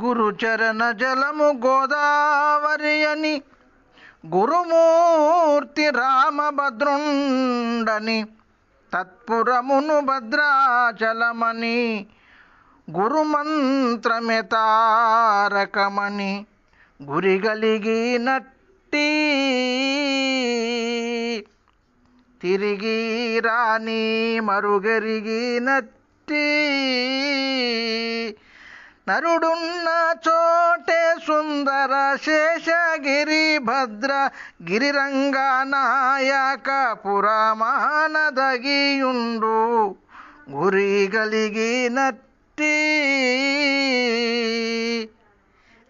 గురుచరణ జలము గోదావరి అని గురుమూర్తి రామభద్రుండని తత్పురమును భద్రాచలమని గురుమంత్రమే తారకమని గురిగలిగినట్టి తిరిగి రాని మరుగెరిగినట్టి నరుడున్న చోటే సుందర శేషగిరి భద్ర గిరిరంగ నాయక పురమానదగియుండు. గురి గలిగినట్టి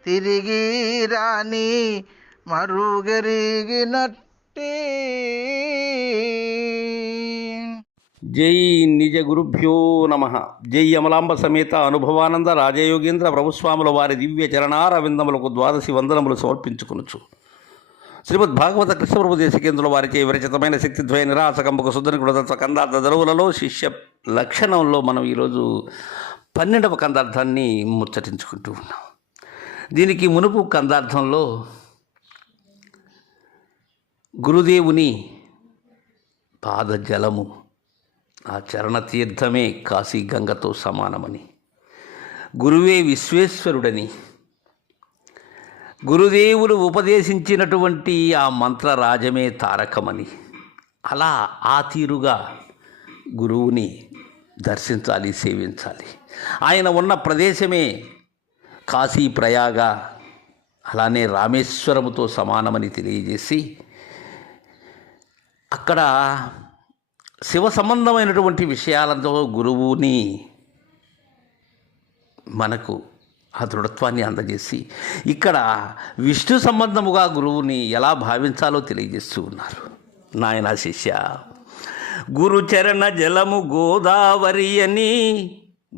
తిరిగి రాని మరుగెరిగినట్టి జై నిజ గురుభ్యో నమ. జై అమలాంబ సమేత అనుభవానంద రాజయోగేంద్ర ప్రభుస్వాముల వారి దివ్య చరణారవిందములకు ద్వాదశి వందనములు సమర్పించుకొనొచ్చు శ్రీమద్ భాగవత కృష్ణప్రభు దేశకేంద్రుల వారిచే విరచితమైన శక్తిద్వయ నిరాసకంబకు శుద్ధని గుణతత్వ కందార్థ దరువులలో శిష్య లక్షణంలో మనం ఈరోజు పన్నెండవ కందార్థాన్ని ముచ్చటించుకుంటూ ఉన్నాం. దీనికి మునుపు కందార్థంలో గురుదేవుని పాదజలము ఆ చరణ తీర్థమే కాశీ గంగతో సమానమని. గురువే విశ్వేశ్వరుడని. గురుదేవులు ఉపదేశించినటువంటి ఆ మంత్రరాజమే తారకమని. అలా ఆ తీరుగా గురువుని దర్శించాలి సేవించాలి. ఆయన ఉన్న ప్రదేశమే కాశీ ప్రయాగ అలానే రామేశ్వరముతో సమానమని తెలియజేసి అక్కడ శివ సంబంధమైనటువంటి విషయాలతో గురువుని మనకు ఆ దృఢత్వాన్ని అందజేసి ఇక్కడ విష్ణు సంబంధముగా గురువుని ఎలా భావించాలో తెలియజేస్తూ ఉన్నారు. నాయన శిష్య గురుచరణ జలము గోదావరి అని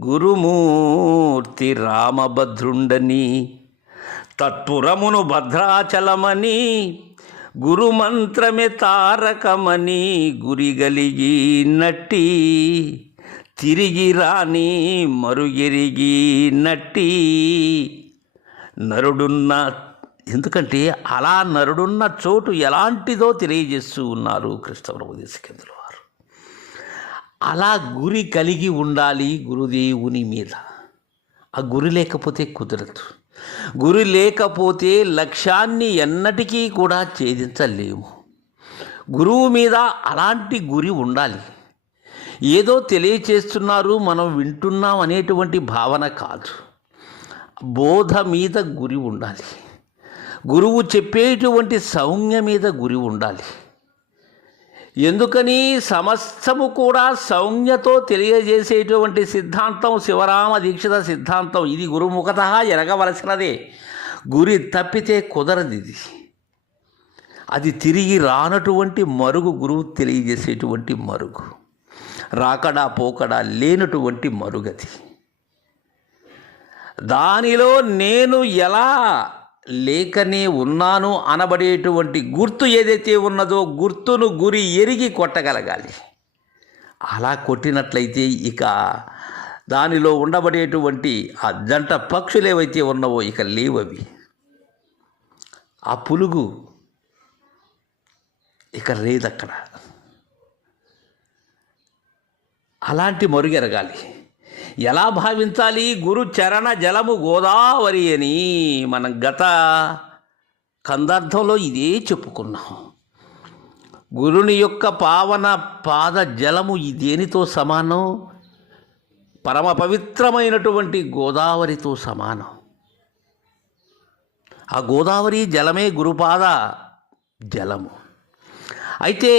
గురుమూర్తి రామభద్రుండని తత్పురమును భద్రాచలమని గురుమంత్రమే తారకమని గురిగలిగి నట్టి తిరిగి రాని మరుగిరిగి నట్టి. నరుడున్న ఎందుకంటే అలా నరుడున్న చోటు ఎలాంటిదో తెలియజేస్తూ ఉన్నారు కృష్ణప్రభు దేశకేంద్రుల వారు. అలా గురి కలిగి ఉండాలి గురుదేవుని మీద. ఆ గురి లేకపోతే కుదరదు. గురి లేకపోతే లక్ష్యాన్ని ఎన్నటికీ కూడా ఛేదించలేము. గురువు మీద అలాంటి గురి ఉండాలి. ఏదో తెలియచేస్తున్నారు మనం వింటున్నాం అనేటువంటి భావన కాదు. బోధ మీద గురి ఉండాలి. గురువు చెప్పేటువంటి సౌమ్య మీద గురి ఉండాలి. ఎందుకని సమస్తము కూడా సౌమ్యతో తెలియజేసేటువంటి సిద్ధాంతం శివరామ దీక్షిత సిద్ధాంతం. ఇది గురుముఖత ఎరగవలసినదే. గురి తప్పితే కుదరదు ఇది. అది తిరిగి రానటువంటి మరుగు గురువు తెలియజేసేటువంటి మరుగు. రాకడా పోకడా లేనటువంటి మరుగది. దానిలో నేను ఎలా లేకనే ఉన్నాను అనబడేటువంటి గుర్తు ఏదైతే ఉన్నదో గుర్తును గురి ఎరిగి కొట్టగలగాలి. అలా కొట్టినట్లయితే ఇక దానిలో ఉండబడేటువంటి ఆ జంట పక్షులు ఏవైతే ఉన్నావో ఇక లేవవి. ఆ పులుగు ఇక లేదక్కడ. అలాంటి మరుగెరగాలి. ఎలా భావించాలి? గురు చరణ జలము గోదావరి అని మనం గత కందార్థంలో ఇదే చెప్పుకున్నాం. గురుని యొక్క పావన పాద జలము దేనితో సమానం? పరమ పవిత్రమైనటువంటి గోదావరితో సమానం. ఆ గోదావరి జలమే గురుపాద జలము. అయితే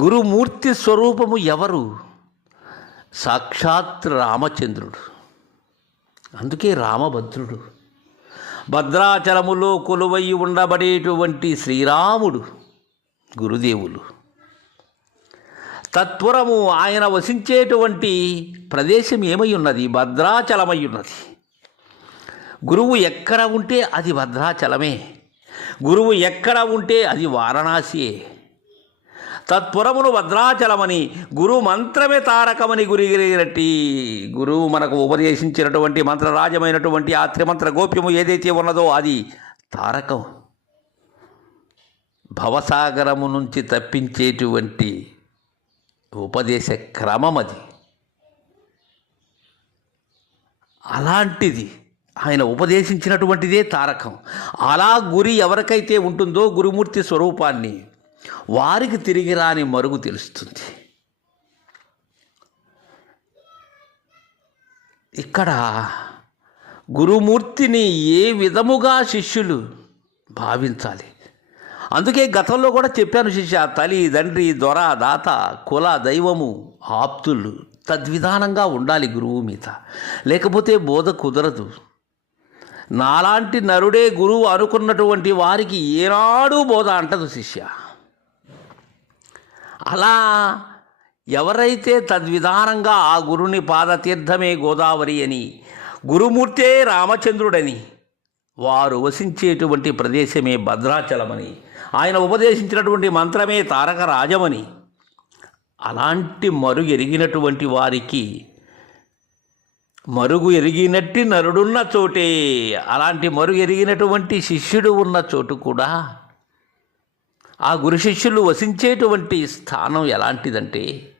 గురుమూర్తి స్వరూపము ఎవరు? సాక్షాత్ రామచంద్రుడు. అందుకే రామభద్రుడు. భద్రాచలములో కొలువై ఉండబడేటువంటి శ్రీరాముడు గురుదేవులు. తత్వరము ఆయన వసించేటువంటి ప్రదేశం ఏమై ఉన్నది భద్రాచలమై ఉన్నది గురువు ఎక్కడ ఉంటే అది భద్రాచలమే. గురువు ఎక్కడ ఉంటే అది వారణాసియే. తత్పురమును భద్రాచలమని గురు మంత్రమే తారకమని గురిగిరిగినట్టి గురువు మనకు ఉపదేశించినటువంటి మంత్రరాజమైనటువంటి ఆ త్రిమంత్ర గోప్యము ఏదైతే ఉన్నదో అది తారకం. భవసాగరము నుంచి తప్పించేటువంటి ఉపదేశ క్రమం అది. అలాంటిది ఆయన ఉపదేశించినటువంటిదే తారకం. అలా గురి ఎవరికైతే ఉంటుందో గురుమూర్తి స్వరూపాన్ని వారికి తిరిగి రాని మరుగు తెలుస్తుంది. ఇక్కడ గురుమూర్తిని ఏ విధముగా శిష్యులు భావించాలి? అందుకే గతంలో కూడా చెప్పాను శిష్య తల్లి తండ్రి దొర దాత కుల దైవము ఆప్తులు తద్విధానంగా ఉండాలి గురువు మీద. లేకపోతే బోధ కుదరదు. నాలాంటి నరుడే గురువు అనుకున్నటువంటి వారికి ఏనాడు బోధ అంటదు శిష్య. అలా ఎవరైతే తద్విధానంగా ఆ గురుని పాదతీర్థమే గోదావరి అని గురుమూర్తే రామచంద్రుడని వారు వసించేటువంటి ప్రదేశమే భద్రాచలమని ఆయన ఉపదేశించినటువంటి మంత్రమే తారక రాజమని అలాంటి మరుగు ఎరిగినటువంటి వారికి మరుగు ఎరిగినట్టి నరుడున్న చోటే అలాంటి మరుగు ఎరిగినటువంటి శిష్యుడు ఉన్న చోటు కూడా ఆ గురు శిష్యులు వసించేటువంటి స్థానం ఎలాంటిదంటే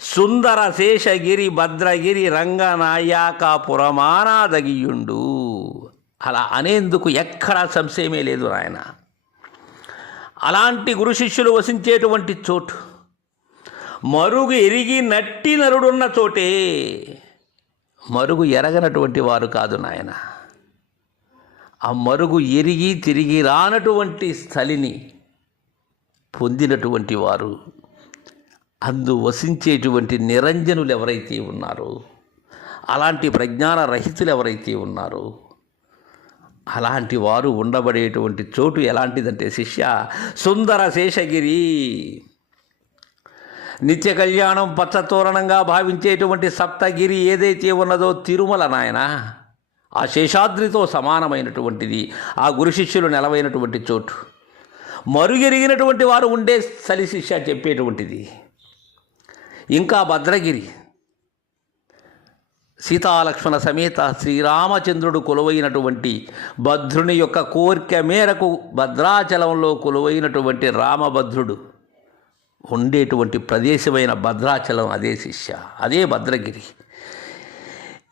సుందర శేషగిరి భద్రగిరి రంగనాయాకాపురమానాదగియుండు అలా అనేందుకు ఎక్కడా సంశయమే లేదు నాయన. అలాంటి గురు శిష్యులు వసించేటువంటి చోటు మరుగు ఎరిగి నట్టి నరుడున్న చోటే. మరుగు ఎరగనటువంటి వారు కాదు నాయన. ఆ మరుగు ఎరిగి తిరిగి రానటువంటి స్థలిని పొందినటువంటి వారు. అందు వసించేటువంటి నిరంజనులు ఎవరైతే ఉన్నారో అలాంటి ప్రజ్ఞాన రహితులు ఎవరైతే ఉన్నారో అలాంటి వారు ఉండబడేటువంటి చోటు ఎలాంటిదంటే శిష్య సుందర శేషగిరి. నిత్య కళ్యాణం పచ్చతోరణంగా భావించేటువంటి సప్తగిరి ఏదైతే ఉన్నదో తిరుమల నాయన ఆ శేషాద్రితో సమానమైనటువంటిది ఆ గురు శిష్యులు నెలవైనటువంటి చోటు. మరుగెరిగినటువంటి వారు ఉండే సలిశిష శిష్య చెప్పేటువంటిది. ఇంకా భద్రగిరి సీతాలక్ష్మణ సమేత శ్రీరామచంద్రుడు కొలువైనటువంటి భద్రుని యొక్క కోరిక మేరకు భద్రాచలంలో కొలువైనటువంటి రామభద్రుడు ఉండేటువంటి ప్రదేశమైన భద్రాచలం అదే శిష్య అదే భద్రగిరి.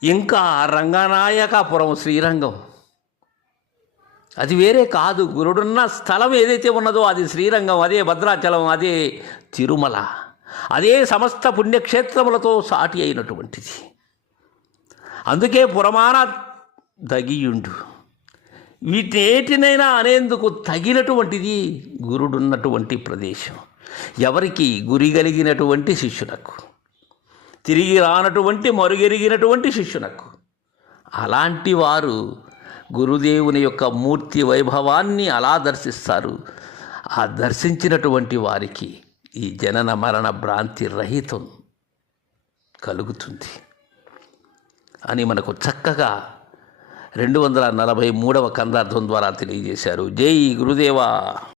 ఇంకా రంగనాయకాపురం శ్రీరంగం. అది వేరే కాదు. గురుడున్న స్థలం ఏదైతే ఉన్నదో అది శ్రీరంగం అదే భద్రాచలం అదే తిరుమల. అదే సమస్త పుణ్యక్షేత్రములతో సాటి అయినటువంటిది. అందుకే పురమాన దగియుండు వీటేటినైనా అనేందుకు తగినటువంటిది గురుడున్నటువంటి ప్రదేశం. ఎవరికి గురి కలిగినటువంటి శిష్యునకు తిరిగి రానటువంటి మరుగెరిగినటువంటి శిష్యునకు. అలాంటి వారు గురుదేవుని యొక్క మూర్తి వైభవాన్ని అలా దర్శిస్తారు. ఆ దర్శించినటువంటి వారికి ఈ జనన మరణ భ్రాంతి రహితం కలుగుతుంది. అని మనకు చక్కగా రెండు వందల నలభై మూడవ కందార్థం ద్వారా తెలియజేశారు. జై గురుదేవా!